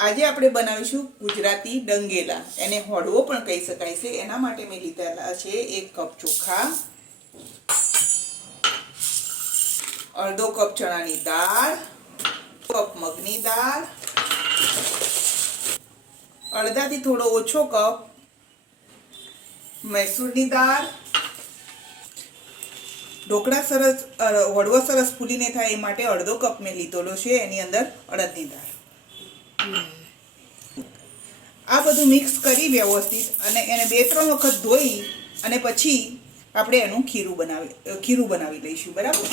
આજે આપણે બનાવીશું ગુજરાતી ડંગેલા, એને હળવો પણ કહી શકાય છે। એના માટે મેં લીધેલા છે 1 કપ ચોખા, અડધો કપ ચણાની દાળ, કપ મગની દાળ, અડધાથી થોડો ઓછો કપ મૈસૂરની દાળ। ઢોકળા સરસ વડવો સરસ ફૂલીને થાય એ માટે અડધો કપ મેં લીધેલો છે, એની અંદર અડદની દાળ। આ બધું મિક્સ કરી વ્યવસ્થિત અને એને 2-3 વખત ધોઈ અને પછી આપણે એનું ખીરું બનાવી લઈશું, બરાબર।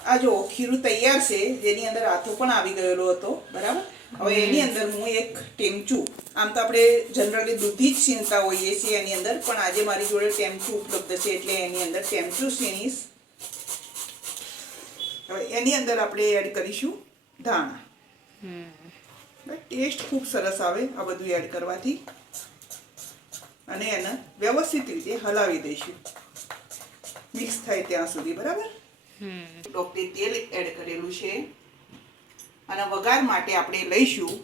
આ જો ખીરું તૈયાર છે, જેની અંદર આથો પણ આવી ગયેલો હતો, બરાબર। હવે એની અંદર હું એક ટેમચું, આમ તો આપણે જનરલી દૂધી જ સીણતા હોઈએ છીએ એની અંદર, પણ આજે મારી જોડે ટેમચું ઉપલબ્ધ છે એટલે એની અંદર ટેમચું સીણીશ। હવે એની અંદર આપણે એડ કરીશું ધાણા। ટેસ્ટ ખૂબ સરસ આવે આ બધું એડ કરવાથી, અને એને વ્યવસ્થિત રીતે હલાવી દઈશું મિક્સ થાય ત્યાં સુધી, બરાબર। આપણે તેલ એડ કરેલું છે અને વઘાર માટે આપણે લઈશું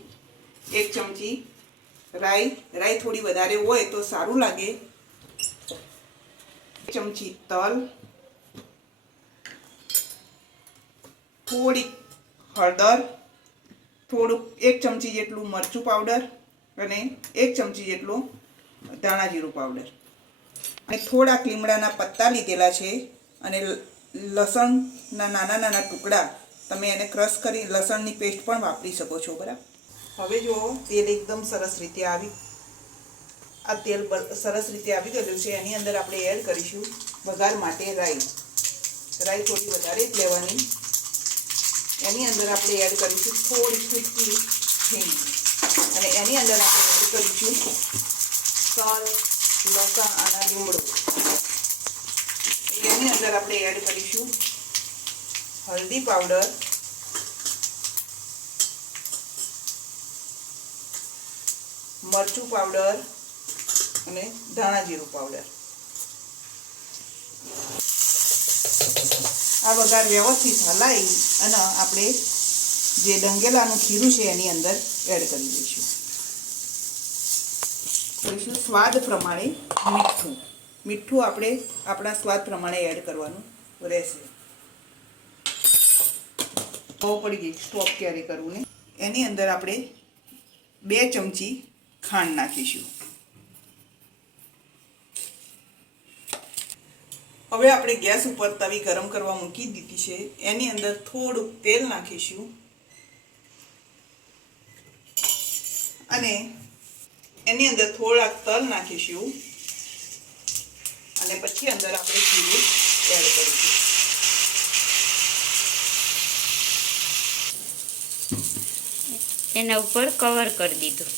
1 ચમચી રાઈ થોડી વધારે હોય તો સારું લાગે, 1 ચમચી તલ, થોડી હળદર, થોડુંક 1 ચમચી જેટલું મરચું પાવડર અને 1 ચમચી જેટલું ધાણા જીરું પાવડર, અને થોડા લીમડાના પત્તા લીધેલા છે, અને લસણના નાના નાના ટુકડા, તમે એને ક્રશ કરી લસણની પેસ્ટ પણ વાપરી શકો છો, બરાબર। હવે જો તેલ એકદમ સરસ રીતે આવી ગયું છે, એની અંદર આપણે એડ કરીશું વઘાર માટે રાઈ થોડી વધારે જ લેવાની। એની અંદર આપણે એડ કરીશું થોડી ચૂટકી હિંગ, અને એની અંદર આપણે એડ કરીશું તલ, લસણ અને લીમડો। એની અંદર આપણે એડ કરીશું હળદી પાવડર, મરચું પાવડર અને ધાણા જીરું પાવડર। આ વઘાર વ્યવસ્થિત હલાવી અને આપણે જે ડંગેલાનું ખીરું છે એની અંદર એડ કરી દઈશું। સ્વાદ પ્રમાણે મીઠું આપણે આપણા સ્વાદ પ્રમાણે એડ કરવાનું રહેશે। બહુ પડી ગઈ, સ્ટોપ ક્યારે કરવું ને। એની અંદર આપણે 2 ચમચી ખાંડ નાખીશું। હવે આપણે ગેસ ઉપર તવી ગરમ કરવા મૂકી દીધી છે, એની અંદર થોડુંક તેલ નાખીશું અને એની અંદર થોડાક તલ નાખીશું, અને પછી અંદર આપણે ખીરું એડ કરીશું। એના ઉપર કવર કરી દીધું।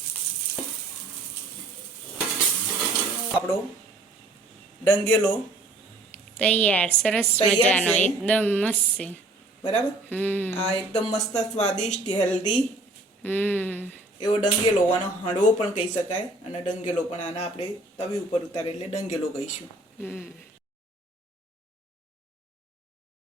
આપણો ડંગેલો તૈયાર, સરસ મજાનો, એકદમ મસ્ત છે, બરાબર। આ એકદમ મસ્ત સ્વાદિષ્ટ હેલ્ધી એવો ડંગેલો, આનો હળવો પણ કહી શકાય, અને ડંગેલો પણ આના આપણે તવી ઉપર ઉતારે એટલે ડંગેલો કહીશું।